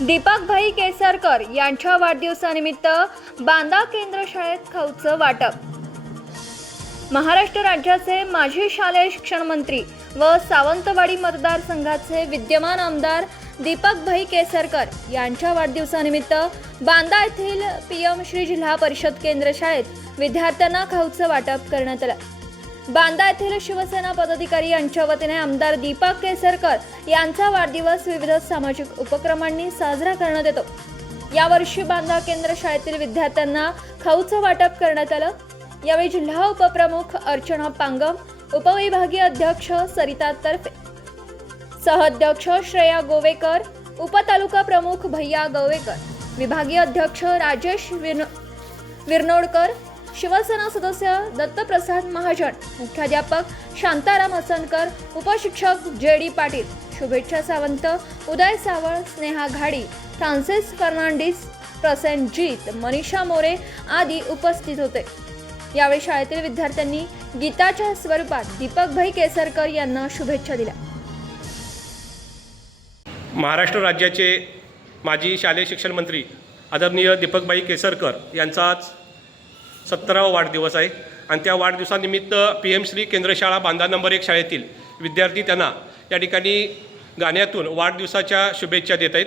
दीपकभाई केसरकर यांच्या वाढदिवसानिमित्त बांदा केंद्र शाळेत खाऊचं वाटप. महाराष्ट्र राज्याचे माजी शालेय शिक्षण मंत्री व सावंतवाडी मतदारसंघाचे विद्यमान आमदार दीपकभाई केसरकर यांच्या वाढदिवसानिमित्त बांदा येथील पी एम श्री जिल्हा परिषद केंद्र शाळेत विद्यार्थ्यांना खाऊचं वाटप करण्यात आलं. बांदा येथील शिवसेना पदाधिकारी यांच्या वतीने आमदार दीपक केसरकर यांचा वाढदिवस विविध सामाजिक उपक्रमांनी साजरा करण्यात येतो. यावर्षी बांदा केंद्र शाळेतील विद्यार्थ्यांना खाऊचं वाटप करण्यात आलं. यावेळी जिल्हा उपप्रमुख अर्चना पांगम उपविभागीय अध्यक्ष सरिता तर्फे सहअध्यक्ष श्रेया गोवेकर उपतालुका प्रमुख भैया गोवेकर विभागीय अध्यक्ष राजेश विन विरनोडकर शिवसेना सदस्य दत्तप्रसाद महाजन मुख्याध्यापक शांताराम हसनकर उपशिक्षक जे डी पाटील शुभेच्छा सावंत उदय सावळ स्नेहा घाडी फ्रान्सिस फर्नांडिस प्रसेनजीत मनीषा मोरे आदी उपस्थित होते. यावेळी शाळेतील विद्यार्थ्यांनी गीताच्या स्वरूपात दीपकभाई केसरकर यांना शुभेच्छा दिल्या. महाराष्ट्र राज्याचे माजी शालेय शिक्षण मंत्री आदरणीय दीपकबाई केसरकर यांचा आज सत्तरावा वाढदिवस आहे. आणि त्या वाढदिवसानिमित्त पी एम श्री केंद्रशाळा बांधा नंबर एक शाळेतील विद्यार्थी त्यांना या ठिकाणी गाण्यातून वाढदिवसाच्या शुभेच्छा देत आहेत.